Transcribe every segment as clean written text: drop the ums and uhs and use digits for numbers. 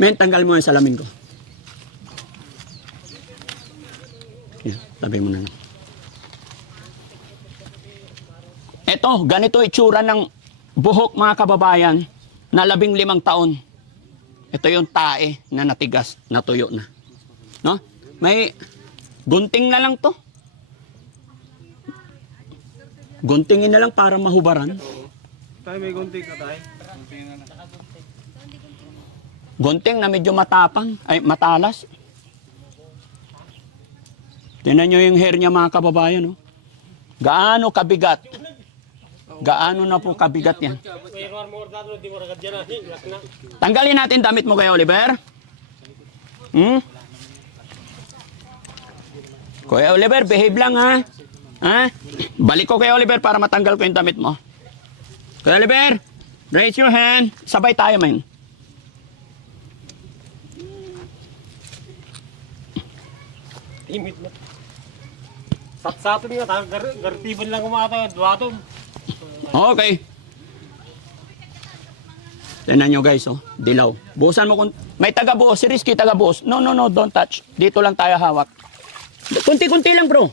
Men, tanggal mo yung salamin ko. Yan, tabi mo na lang. Ito, ganito itsura ng buhok mga kababayan na 15 taon. Ito yung tae na natigas, natuyo na. No? May gunting na lang to. Guntingin na lang para mahubaran. Tayo may gunting ka tayo. Gunting na medyo matapang, ay matalas. Tingnan nyo yung hair niya mga kababayan. No? Gaano kabigat? Gaano na po kabigat yan? Tanggalin natin damit mo kay Oliver. Kuya Oliver, behave lang ha. Ha? Balik ko kay Oliver para matanggal ko yung damit mo. Kuya Oliver, raise your hand. Sabay tayo, man. Imit na. Satsatun nga tayo. Gartiban lang kumata. Duwatom. Okay. Tignan nyo guys, oh. Dilaw. Buhusan mo kung... May taga-buhos. Si Rizky taga-buhos. No, don't touch. Dito lang tayo hawak. Kunti-kunti lang, bro.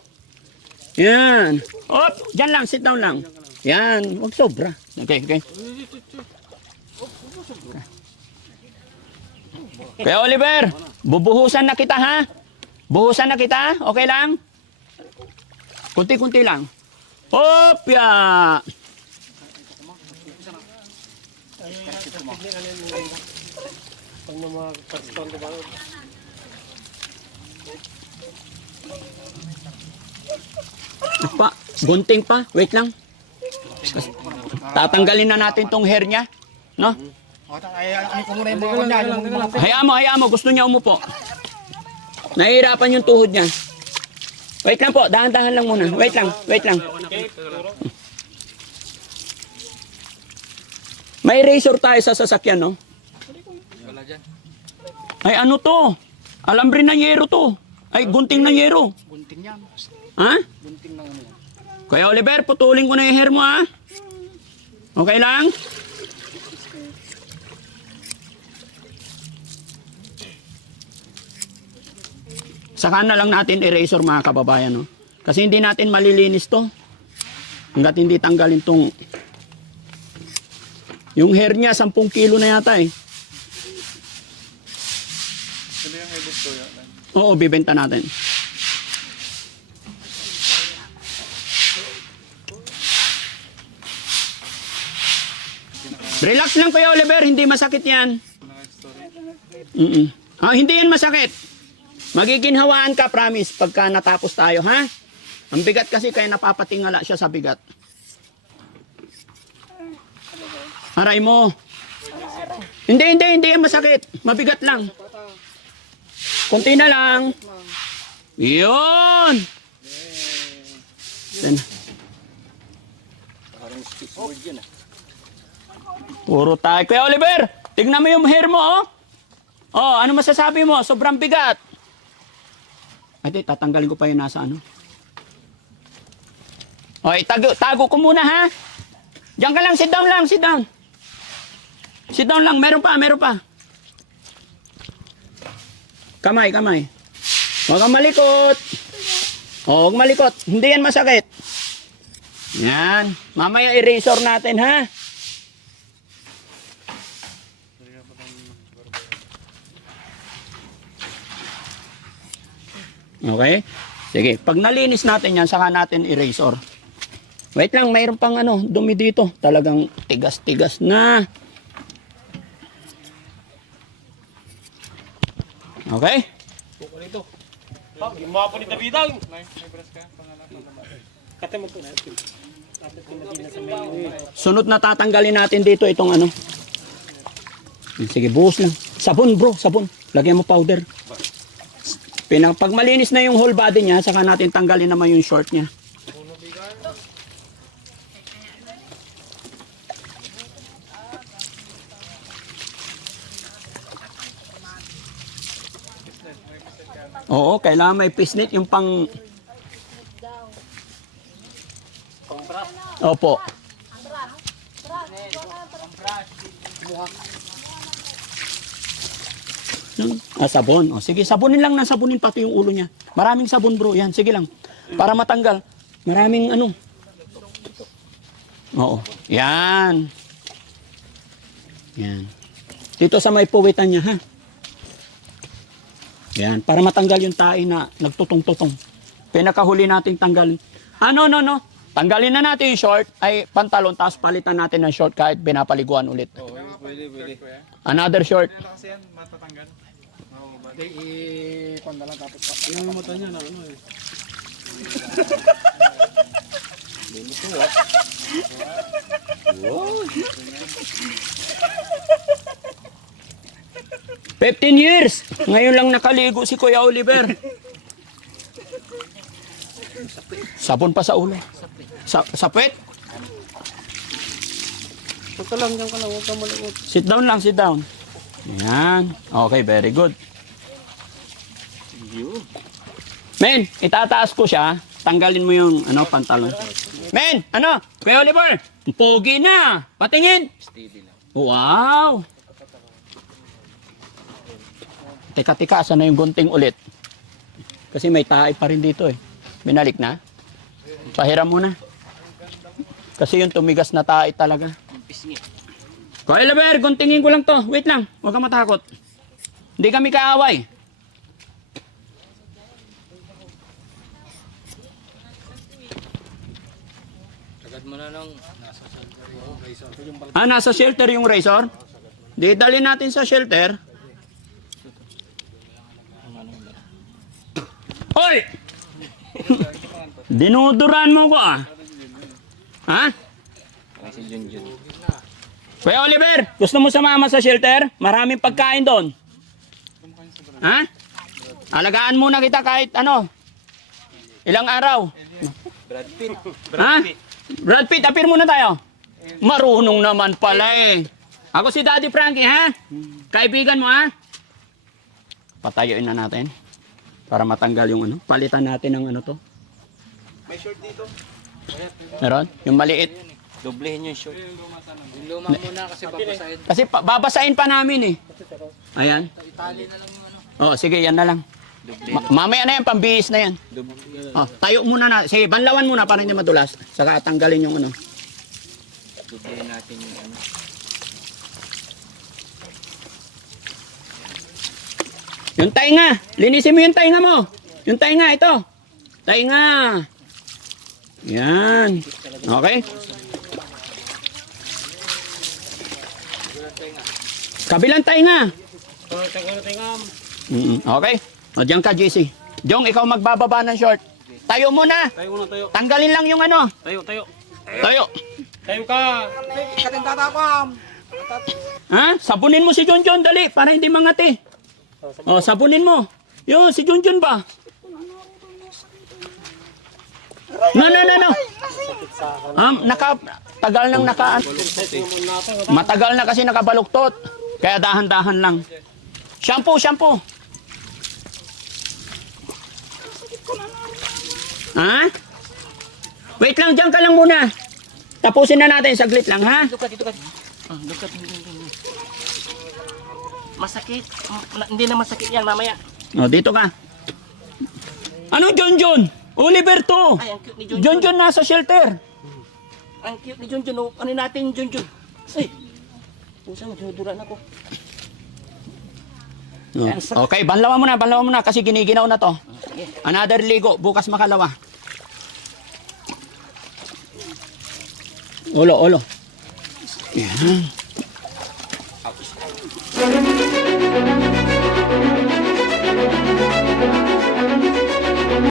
Yan. Op, dyan lang. Sit down lang. Yan. Huwag sobra. Okay. Kaya Oliver, bubuhusan na kita, ha? Buhusan na kita. Okay lang? Kunti-kunti lang. Op, ya. Pa, gunting pa. Wait lang. Tatanggalin na natin tong hair niya. No? Hayaan mo. Gusto niya umupo. Nahihirapan yung tuhod niya. Wait lang po. Dahan-dahan lang muna. Wait lang. May razor tayo sa sasakyan, no? Ay, ano to? Alambre ng yero to. Ay, gunting ng yero. Gunting yan. Ha? Gunting na ano yan. Kuya Oliver, putulin ko na yung hair mo, ha? Okay lang? Saka na lang natin erasure mga kababayan, no? Kasi hindi natin malilinis to. Hanggat hindi tanggalin tong... Yung hair niya, 10 kilo na yata eh. Oo, bibenta natin. Relax lang Kuya Oliver, hindi masakit yan. Hindi yan masakit. Magiginhawaan ka, promise, pagka natapos tayo, ha? Ang bigat kasi kaya napapatingala siya sa bigat. Aray mo. Hindi yan masakit. Mabigat lang. Kunti na lang. Yun! Puro tayo. Kuya Oliver, tignan mo yung hair mo, oh. Oh, ano masasabi mo? Sobrang bigat. Ate, tatanggalin ko pa yung nasa ano. Okay, tago ko muna, ha? Diyan ka lang, sit down. Sit down lang, meron pa. Kamay. Huwag kang malikot. Huwag malikot. Hindi yan masakit. Yan. Mamaya erasure natin, ha? Okay? Sige. Pag nalinis natin yan, saka natin erasure. Wait lang, mayroon pang ano, dumi dito. Talagang tigas-tigas na. Okay? Yung mga palit na bidang. Sunod na tatanggalin natin dito itong ano. Sige, buhos lang. Sabon bro, sabon. Lagyan mo powder. Pag malinis na yung whole body niya, saka natin tanggalin naman yung short niya. Oo, kailangan may pisnit yung pang... Opo. Sabon. O, sige, sabunin lang ng sabunin pati yung ulo niya. Maraming sabon bro, yan, sige lang. Para matanggal. Maraming ano. Oo, yan. Yan. Dito sa may puwitan niya, ha? Yan, para matanggal yung tae na nagtutong-tutong. Pinakahuli natin tanggalin. No. Tanggalin na natin yung short, ay pantalon, tapos palitan natin ng short kahit pinapaliguan ulit. Oo, pwede. Another short. Kasi yan, matatanggal. Yung mata niya na ano eh. 15 years! Ngayon lang nakaligo si Kuya Oliver. Sabon pa sa ulo. Sapwet? Huwag ka lang, huwag ka malikot. Sit down lang, sit down. Yan. Okay, very good. Men, itataas ko siya. Tanggalin mo yung pantalon. Men, Kuya Oliver, pogi na. Patingin. Wow. Teka, saan na yung gunting ulit? Kasi may tae pa rin dito eh. Binalik na. Pahiram muna. Kasi yung tumigas na tae talaga. Kuya Oliver, guntingin ko lang to. Wait lang, huwag kang matakot. Hindi kami kaaway. Nasa shelter yung razor? Di, dali natin sa shelter. Hoy! Dinuduran mo ko ah. Ha? Kuya Oliver, gusto mo sumama sa shelter? Maraming pagkain doon. Ha? Alagaan muna kita kahit ilang araw. Brad Pitt. Ha? Brad Pitt, appear muna tayo. Marunong naman pala eh. Ako si Daddy Frankie, ha? Kaibigan mo, ha? Patayuin na natin. Para matanggal yung palitan natin ng to. May short dito. Meron? Yung maliit. Doblehin yung short. Yung luma muna kasi babasahin. Kasi babasain pa namin eh. Ayan. Itali na lang yung Oh, sige, yan na lang. Mamaya na yan, pambihis na yan. Oh, tayo muna na. Sige, banlawan muna para hindi madulas. Saka tanggalin yung Doblehin natin yung Yung tainga. Linisin mo yung tainga mo. Yung tainga, ito. Tainga. Yan. Okay? Kabilang tainga. Tingam. Okay? O, diyan ka, JC. Jong, ikaw magbababa ng short. Tayo muna. Tayo. Tanggalin lang yung Tayo. Tayo. Tayo ka. Kating tatapam. Ha? Sabunin mo si Junjun, dali, para hindi mangati. O, sabunin mo. Yo, si Junjun ba? No. Tagal nang matagal na kasi nakabaluktot. Kaya dahan-dahan lang. Shampoo. Ha? Wait lang, dyan ka lang muna. Tapusin na natin, saglit lang, ha? Dito ka. Masakit. Hindi na masakit yan mamaya. O, dito ka. Ano, Junjun? Oliver to. Ay, ang cute ni Junjun. Junjun nasa shelter. Ang cute ni Junjun. Oh. Ano natin Junjun? Ay. Pusang duduran ako. Okay, banlawan mo na kasi giniginaw na to. Sige. Another ligo, bukas makalawa. Ulo. Yan.